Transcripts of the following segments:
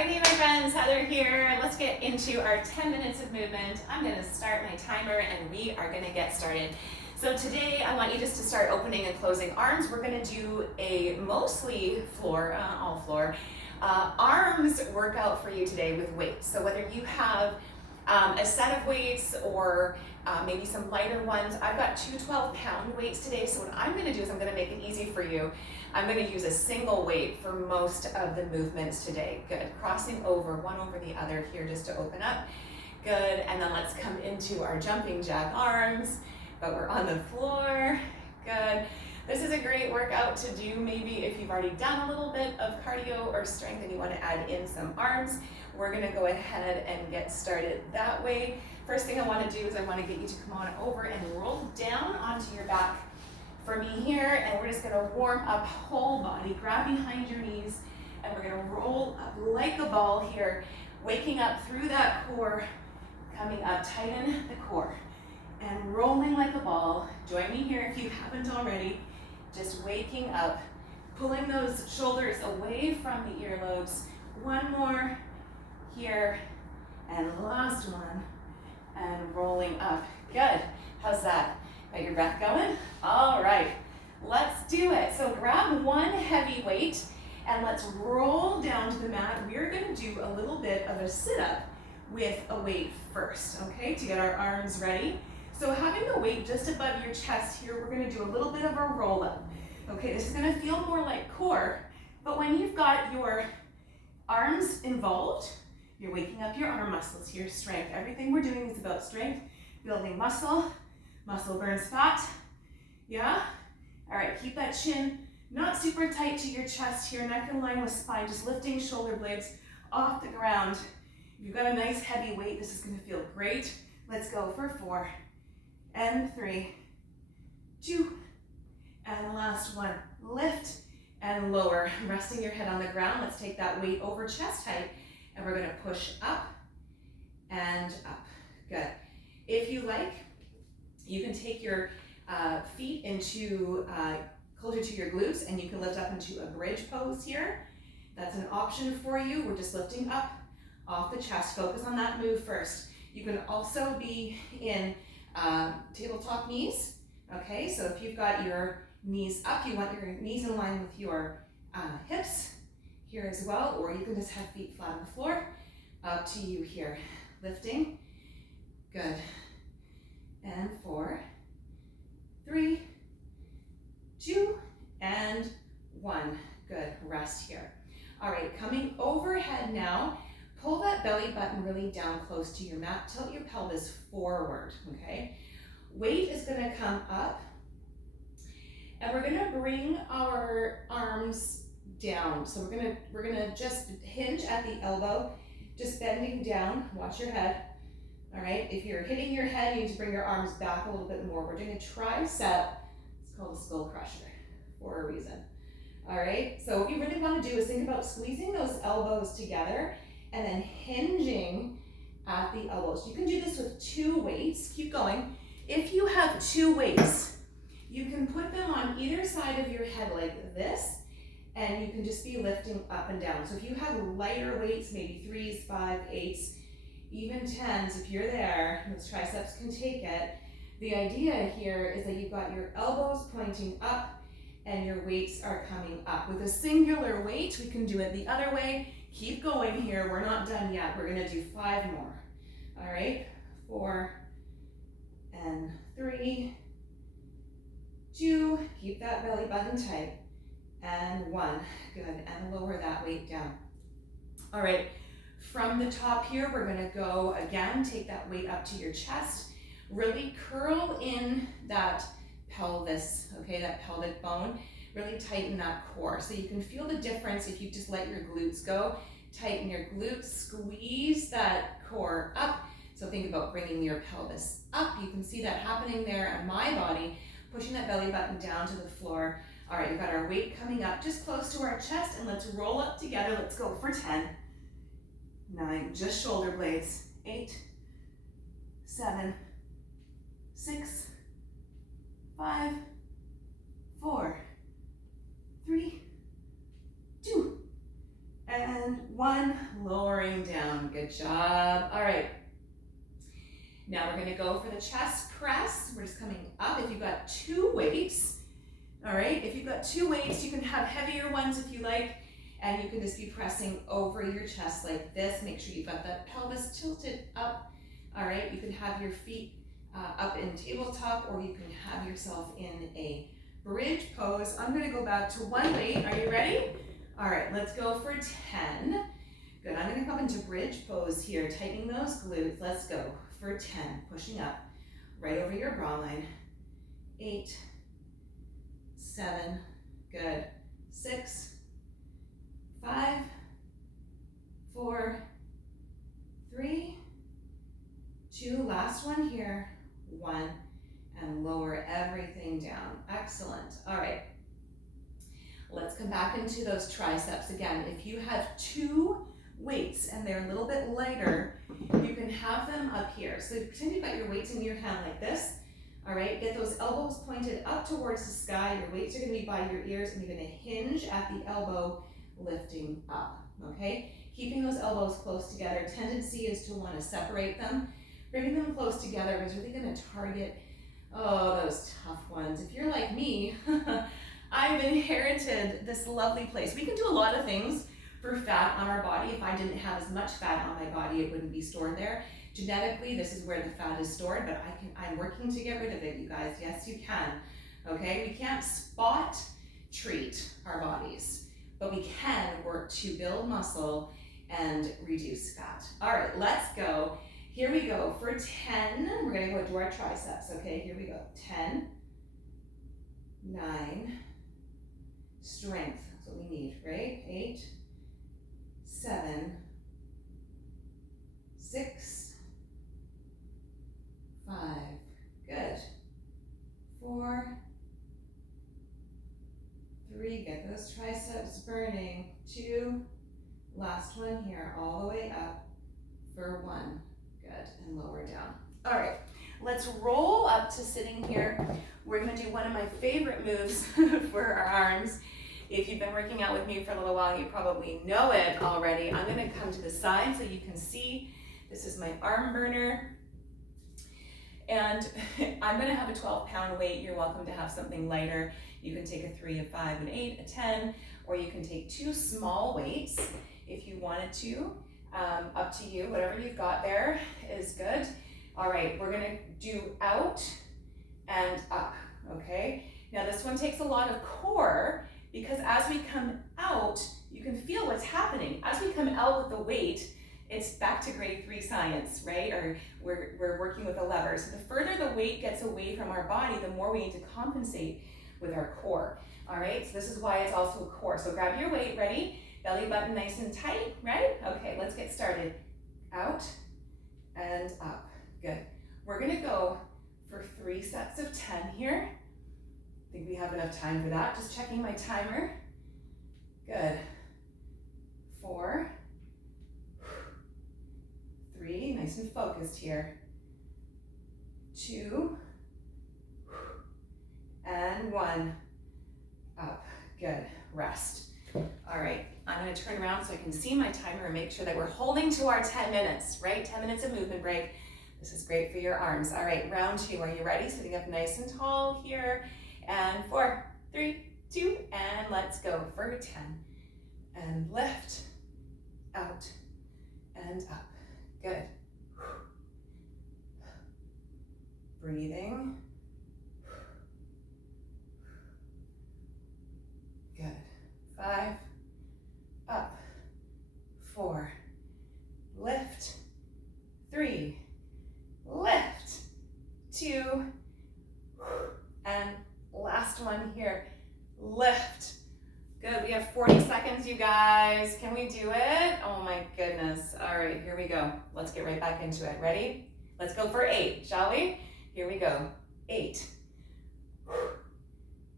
Alrighty, my friends, Heather here. Let's get into our 10 minutes of movement. I'm gonna start my timer and we are gonna get started. So today I want you just to start opening and closing arms. We're gonna do a mostly all floor, arms workout for you today with weights. So whether you have a set of weights or maybe some lighter ones, I've got two 12-pound weights today. So what I'm gonna do is I'm gonna make it easy for you. I'm going to use a single weight for most of the movements today. Good. Crossing over, one over the other here just to open up. Good. And then let's come into our jumping jack arms, but we're on the floor. Good. This is a great workout to do maybe if you've already done a little bit of cardio or strength and you want to add in some arms. We're going to go ahead and get started that way. First thing I want to do is I want to get you to come on over and roll down onto your back for me here, and we're just going to warm up whole body. Grab behind your knees and we're going to roll up like a ball here, waking up through that core, coming up, tighten the core and rolling like a ball. Join me here if you haven't already. Just waking up, pulling those shoulders away from the earlobes. One more here, and last one, and rolling up. Good. How's that? Got your breath going? All right, let's do it. So grab one heavy weight and let's roll down to the mat. We're gonna do a little bit of a sit-up with a weight first, okay, to get our arms ready. So having the weight just above your chest here, we're gonna do a little bit of a roll up. Okay, this is gonna feel more like core, but when you've got your arms involved, you're waking up your arm muscles here, strength. Everything we're doing is about strength, building muscle. Muscle burns fat, yeah? All right, keep that chin not super tight to your chest here, neck in line with spine, just lifting shoulder blades off the ground. If you've got a nice heavy weight, this is gonna feel great. Let's go for 4, and 3, 2, and the last one. Lift and lower, resting your head on the ground. Let's take that weight over chest height, and we're gonna push up and up. Good. If you like, you can take your feet into closer to your glutes and you can lift up into a bridge pose here. That's an option for you. We're just lifting up off the chest. Focus on that move first. You can also be in tabletop knees. Okay, so if you've got your knees up, you want your knees in line with your hips here as well, or you can just have feet flat on the floor. Up to you here. Lifting. Good. And 4, 3, 2, and 1. Good, rest here. All right, coming overhead now, pull that belly button really down close to your mat, tilt your pelvis forward, okay? Weight is gonna come up, and we're gonna bring our arms down. So we're gonna just hinge at the elbow, just bending down, watch your head. All right, if you're hitting your head, you need to bring your arms back a little bit more. We're doing a tricep. It's called a skull crusher for a reason. All right, so what you really want to do is think about squeezing those elbows together and then hinging at the elbows. You can do this with 2 weights. Keep going. If you have 2 weights, you can put them on either side of your head like this, and you can just be lifting up and down. So if you have lighter weights, maybe 3s, 5, 8s, even 10s, if you're there, those triceps can take it. The idea here is that you've got your elbows pointing up and your weights are coming up. With a singular weight, we can do it the other way. Keep going here, we're not done yet. We're gonna do 5 more. All right, 4, and 3, 2, keep that belly button tight, and 1, good, and lower that weight down. All right. From the top here, we're gonna go again, take that weight up to your chest, really curl in that pelvis, okay, that pelvic bone, really tighten that core. So you can feel the difference if you just let your glutes go. Tighten your glutes, squeeze that core up. So think about bringing your pelvis up. You can see that happening there on my body, pushing that belly button down to the floor. All right, we've got our weight coming up just close to our chest, and let's roll up together. Let's go for 10. 9, just shoulder blades. 8, 7, 6, 5, 4, 3, 2, and 1, lowering down. Good job. All right. Now we're gonna go for the chest press. We're just coming up. If you've got 2 weights, all right, if you've got 2 weights, you can have heavier ones if you like, and you can just be pressing over your chest like this. Make sure you've got that pelvis tilted up. All right, you can have your feet up in tabletop, or you can have yourself in a bridge pose. I'm gonna go back to 1 weight. Are you ready? All right, let's go for 10. Good, I'm gonna come into bridge pose here, tightening those glutes. Let's go for 10, pushing up, right over your bra line. 8, 7, good. 6, 5, 4, 3, 2, last one here, 1, and lower everything down. Excellent. All right. Let's come back into those triceps again. If you have 2 weights and they're a little bit lighter, you can have them up here. So pretend you've got your weights in your hand like this. All right, get those elbows pointed up towards the sky. Your weights are gonna be by your ears, and you're gonna hinge at the elbow, lifting up, okay? Keeping those elbows close together. Tendency is to wanna separate them. Bringing them close together is really gonna target, those tough ones. If you're like me, I've inherited this lovely place. We can do a lot of things for fat on our body. If I didn't have as much fat on my body, it wouldn't be stored there. Genetically, this is where the fat is stored, but I'm working to get rid of it, you guys. Yes, you can, okay? We can't spot treat our bodies, but we can work to build muscle and reduce fat. All right, let's go. Here we go for 10. We're gonna go do our triceps, okay? Here we go. 10, 9, strength, that's what we need, right? 8, 7, 6, 5, good. 4, 3, get those triceps burning. 2, last one here, all the way up for 1, good, and lower down. All right, let's roll up to sitting here. We're gonna do one of my favorite moves for our arms. If you've been working out with me for a little while, you probably know it already. I'm gonna come to the side so you can see. This is my arm burner. And I'm gonna have a 12-pound weight. You're welcome to have something lighter. You can take a 3, a 5, an 8, a 10, or you can take 2 small weights if you wanted to. Up to you, whatever you've got there is good. All right, we're gonna do out and up, okay? Now this one takes a lot of core, because as we come out, you can feel what's happening. As we come out with the weight, it's back to grade 3 science, right? Or we're working with a lever. So the further the weight gets away from our body, the more we need to compensate with our core. All right, so this is why it's also a core. So grab your weight, ready? Belly button nice and tight, right? Okay, let's get started. Out and up, good. We're gonna go for 3 sets of 10 here. I think we have enough time for that. Just checking my timer. Good. 4, 3, nice and focused here. 2, and 1, up, good, rest. All right, I'm gonna turn around so I can see my timer and make sure that we're holding to our 10 minutes, right? 10 minutes of movement break. This is great for your arms. All right, round 2, are you ready? Sitting up nice and tall here. And 4, 3, 2, and let's go for 10. And lift, out, and up. Good. Breathing. Good. 5, up, 4, lift, 3, lift, 2, and last one here, lift. Good, we have 40 seconds, you guys. Can we do it? Oh my goodness. All right, here we go. Let's get right back into it. Ready? Let's go for 8, shall we? Here we go. 8,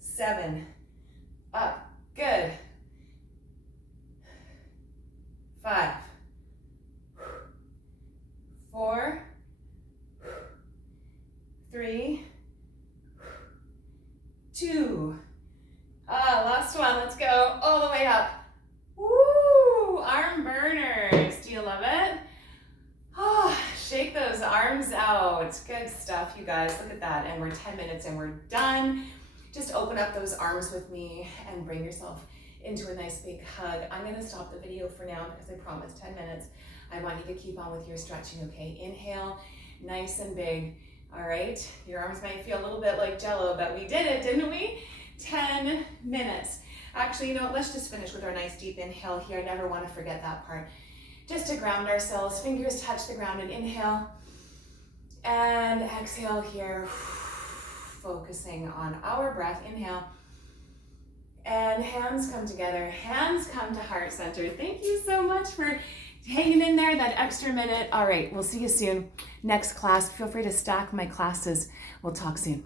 7, up, good. 5, 4, 3, 2, last one, let's go all the way up. Woo! out. Good stuff, you guys. Look at that. And we're 10 minutes and we're done. Just open up those arms with me and bring yourself into a nice big hug. I'm going to stop the video for now because I promised 10 minutes. I want you to keep on with your stretching, okay? Inhale, nice and big. All right, your arms might feel a little bit like Jello, but we did it, didn't we? 10 minutes. Actually, you know what? Let's just finish with our nice deep inhale here. I never want to forget that part. Just to ground ourselves, fingers touch the ground and inhale. And exhale here, focusing on our breath. Inhale. And hands come together, hands come to heart center. Thank you so much for hanging in there that extra minute. All right, we'll see you soon. Next class, feel free to stack my classes. We'll talk soon.